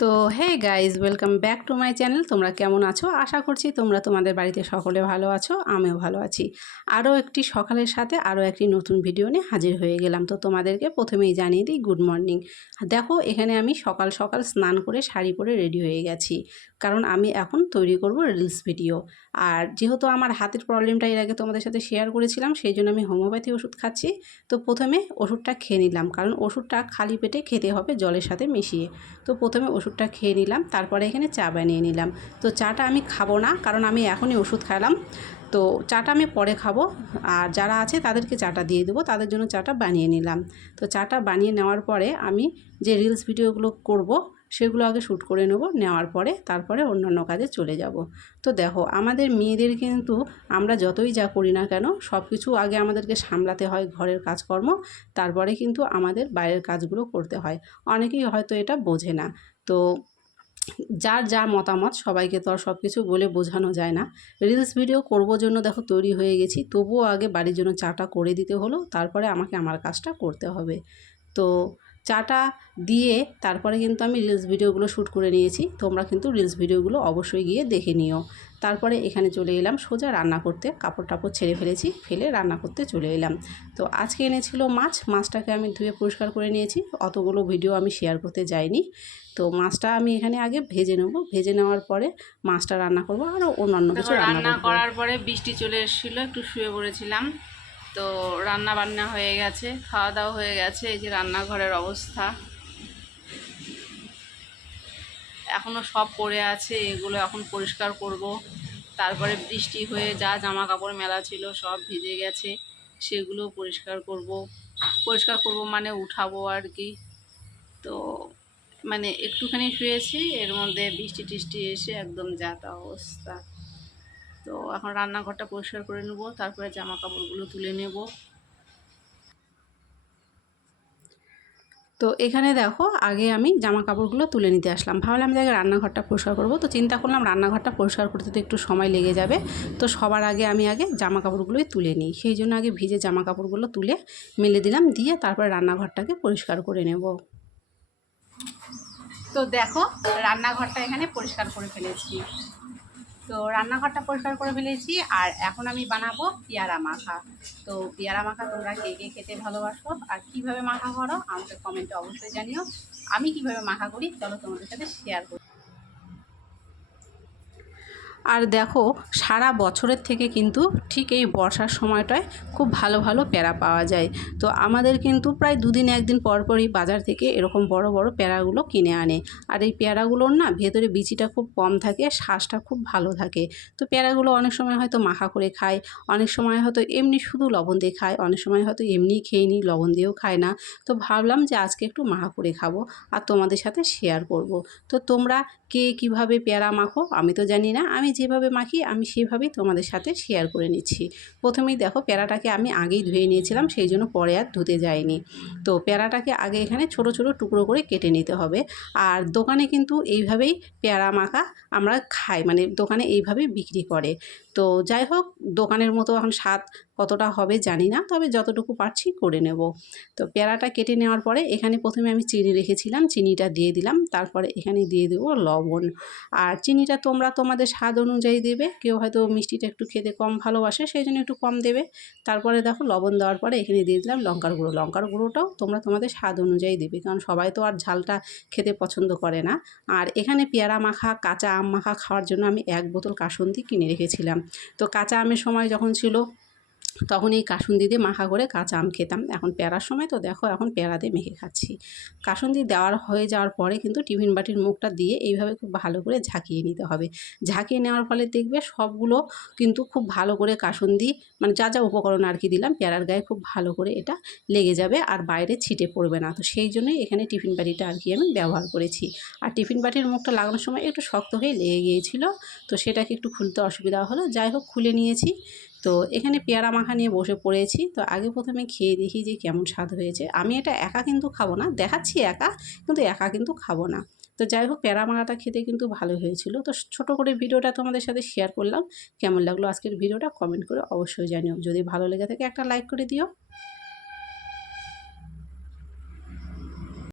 তো hey guys, welcome back to my channel. তোমরা কেমন আছো? আশা করছি তোমরা তোমাদের বাড়িতে সকলে ভালো আছো, আমিও ভালো আছি। আরও একটি সকালের সাথে আরও একটি নতুন ভিডিও নিয়ে হাজির হয়ে গেলাম। তো তোমাদেরকে প্রথমেই জানিয়ে দিই গুড মর্নিং। দেখো, এখানে আমি সকাল সকাল স্নান করে শাড়ি পরে রেডি হয়ে গেছি, কারণ আমি এখন তৈরি করব রিলস ভিডিও। আর যেহেতু আমার হাতের প্রবলেমটা এর আগে তোমাদের সাথে শেয়ার করেছিলাম, সেই জন্য আমি হোমিওপ্যাথি ওষুধ খাচ্ছি। তো প্রথমে ওষুধটা খেয়ে নিলাম, কারণ ওষুধটা খালি পেটে খেতে হবে জলের সাথে মিশিয়ে। তো প্রথমে ওষুধটা খেয়ে নিলাম, তারপরে এখানে চা বানিয়ে নিলাম। তো চাটা আমি খাবো না, কারণ আমি এখনই ওষুধ খেলাম। তো চাটা আমি পরে খাবো, আর যারা আছে তাদেরকে চাটা দিয়ে দেবো, তাদের জন্য চাটা বানিয়ে নিলাম। তো চাটা বানিয়ে নেওয়ার পরে আমি যে রিলস ভিডিওগুলো করব সেগুলো আগে শ্যুট করে নেওয়ার পরে তারপরে অন্যান্য কাজে চলে যাব। তো দেখো, আমাদের মেয়েদের কিন্তু আমরা যতই যা করি না কেন সব কিছু আগে আমাদেরকে সামলাতে হয়, ঘরের কাজকর্ম, তারপরে কিন্তু আমাদের বাইরের কাজগুলো করতে হয়। অনেকেই হয়তো এটা বোঝে না। তো যার যা মতামত, সবাইকে তো আর সব কিছু বলে বোঝানো যায় না। রিলস ভিডিও করব জন্য দেখো তৈরি হয়ে গেছি, তবুও আগে বাড়ির জন্য চাটা করে দিতে হলো, তারপরে আমাকে আমার কাজটা করতে হবে। তো চাটা দিয়ে তারপরে কিন্তু আমি রিলস ভিডিওগুলো শ্যুট করে নিয়েছি। তোমরা কিন্তু রিলস ভিডিওগুলো অবশ্যই গিয়ে দেখে নিও। তারপরে এখানে চলে এলাম সোজা রান্না করতে। কাপড় টাপড় ছেড়ে ফেলেছি, ফেলে রান্না করতে চলে এলাম। তো আজকে এনেছিল মাছটাকে আমি ধুয়ে পরিষ্কার করে নিয়েছি। অতগুলো ভিডিও আমি শেয়ার করতে যাইনি। তো মাছটা আমি এখানে আগে ভেজে নেব, ভেজে নেওয়ার পরে মাছটা রান্না করব, আরও অন্যান্য কিছু রান্না করার পরে বৃষ্টি চলে এসেছিলো, একটু শুয়ে পড়েছিলাম। তো রান্না বান্না হয়ে গেছে, খাওয়া দাওয়া হয়ে গেছে। এই যে রান্নাঘরের অবস্থা, এখনও সব পড়ে আছে, এগুলো এখন পরিষ্কার করব। তারপরে বৃষ্টি হয়ে যা জামা কাপড় মেলা ছিল সব ভিজে গেছে, সেগুলো পরিষ্কার করব মানে উঠাবো আর কি। তো মানে একটুখানি শুয়েছি, এর মধ্যে বৃষ্টি টিষ্টি এসে একদম যা তা অবস্থা। তো এখন রান্নাঘরটা পরিষ্কার করে নেব, তারপরে জামা কাপড়গুলো তুলে নেব। তো এখানে দেখো, আগে আমি জামা কাপড়গুলো তুলে নিতে আসলাম। ভাবলাম যে আগে রান্নাঘরটা পরিষ্কার করবো। তো চিন্তা করলাম রান্নাঘরটা পরিষ্কার করতে তো একটু সময় লেগে যাবে, তো সবার আগে আমি জামা কাপড়গুলোই তুলে নিই। সেই জন্য আগে ভিজে জামা কাপড়গুলো তুলে মেলে দিলাম, দিয়ে তারপরে রান্নাঘরটাকে পরিষ্কার করে নেব। তো দেখো, রান্নাঘরটা এখানে পরিষ্কার করে ফেলেছি। তো রান্নাঘরটা পরিষ্কার করে ফেলেছি, আর এখন আমি বানাবো পেয়ারা মাখা। তো পেয়ারা মাখা তোমরা কে কে খেতে ভালোবাসো আর কীভাবে মাখা করো আমাকে কমেন্টে অবশ্যই জানিও। আমি কিভাবে মাখা করি চলো তোমাদের সাথে শেয়ার করি। আর দেখো, সারা বছরের থেকে কিন্তু ঠিক এই বর্ষার সময়টায় খুব ভালো ভালো পেয়ারা পাওয়া যায়। তো আমাদের কিন্তু প্রায় দুদিন একদিন পর পরই বাজার থেকে এরকম বড় বড় পেয়ারাগুলো কিনে আনে। আর এই পেয়ারাগুলোর না ভেতরে বিচিটা খুব কম থাকে, শ্বাসটা খুব ভালো থাকে। তো পেয়ারাগুলো অনেক সময় হয়তো মাখা করে খায়, অনেক সময় হয়তো এমনি শুধু লবণ দিয়ে খায়, অনেক সময় হয়তো এমনিই খেয়ে নিই, লবণ দিয়েও খায় না। তো ভাবলাম যে আজকে একটু মাখা করে খাবো আর তোমাদের সাথে শেয়ার করব। তো তোমরা কে কীভাবে পেয়ারা মাখো আমি তো জানি না, আমি যেভাবে মাখি আমি সেভাবেই তোমাদের সাথে শেয়ার করে নিচ্ছি। প্রথমেই দেখো, পেয়ারাটাকে আমি আগেই ধুয়ে নিয়েছিলাম, সেই জন্য পরে আর ধুতে যাইনি। তো পেয়ারাটাকে আগে এখানে ছোট ছোট টুকরো করে কেটে নিতে হবে। আর দোকানে কিন্তু এইভাবেই পেয়ারা মাখা আমরা খাই, মানে দোকানে এইভাবেই বিক্রি করে। তো যাই হোক, দোকানের মতো এখন স্বাদ কতটা হবে জানি না, তবে যতটুকু পারছি করে নেব। তো পেয়ারাটা কেটে নেওয়ার পরে এখানে প্রথমে আমি চিনি রেখেছিলাম, চিনিটা দিয়ে দিলাম। তারপরে এখানে দিয়ে দেবো লবণ। আর চিনিটা তোমরা তোমাদের স্বাদ অনুযায়ী দেবে, কেউ হয়তো মিষ্টিটা একটু খেতে কম ভালোবাসে, সেই জন্য একটু কম দেবে। তারপরে দেখো, লবণ দেওয়ার পরে এখানে দিয়ে দিলাম লঙ্কার গুঁড়ো। লঙ্কার গুঁড়োটাও তোমরা তোমাদের স্বাদ অনুযায়ী দেবে, কারণ সবাই তো আর ঝালটা খেতে পছন্দ করে না। আর এখানে পেয়ারা মাখা, কাঁচা আম মাখা খাওয়ার জন্য আমি 1 বোতল কাসুন্দি কিনে রেখেছিলাম। তো কাঁচা আমের সময় যখন ছিল তখন এই কাসুন্দি দিয়ে মাখা করে কাঁচা আম খেতাম। এখন পেয়ারার সময় তো দেখো এখন পেয়ারা দিয়ে মেখে খাচ্ছি। কাসুন্দি দেওয়ার হয়ে যাওয়ার পরে কিন্তু টিফিন বাটির মুখটা দিয়ে এইভাবে খুব ভালো করে ঝাঁকিয়ে নিতে হবে। ঝাঁকিয়ে নেওয়ার ফলে দেখবে সবগুলো কিন্তু খুব ভালো করে কাসুন্দি, মানে যা যা উপকরণ আর কি দিলাম, পেয়ারার গায়ে খুব ভালো করে এটা লেগে যাবে আর বাইরে ছিটে পড়বে না। তো সেই জন্যই এখানে টিফিন বাটিটা আর কি আমি ব্যবহার করেছি। আর টিফিন বাটির মুখটা লাগানোর সময় একটু শক্ত হয়ে লেগে গিয়েছিল, তো সেটাকে একটু খুলতে অসুবিধা হলো। যাই হোক, খুলে নিয়েছি। তো এখানে পেয়ারা মাখা নিয়ে বসে পড়েছি। তো আগে প্রথমে খেয়ে দেখি যে কেমন স্বাদ হয়েছে। আমি এটা একা কিন্তু খাবো না, দেখাচ্ছি একা, কিন্তু একা কিন্তু খাবো না। তো যাই হোক, পেয়ারা মাখাটা খেতে কিন্তু ভালো হয়েছিল। তো ছোটো করে ভিডিওটা তোমাদের সাথে শেয়ার করলাম। কেমন লাগলো আজকের ভিডিওটা কমেন্ট করে অবশ্যই জানিও। যদি ভালো লেগে থাকে একটা লাইক করে দিও।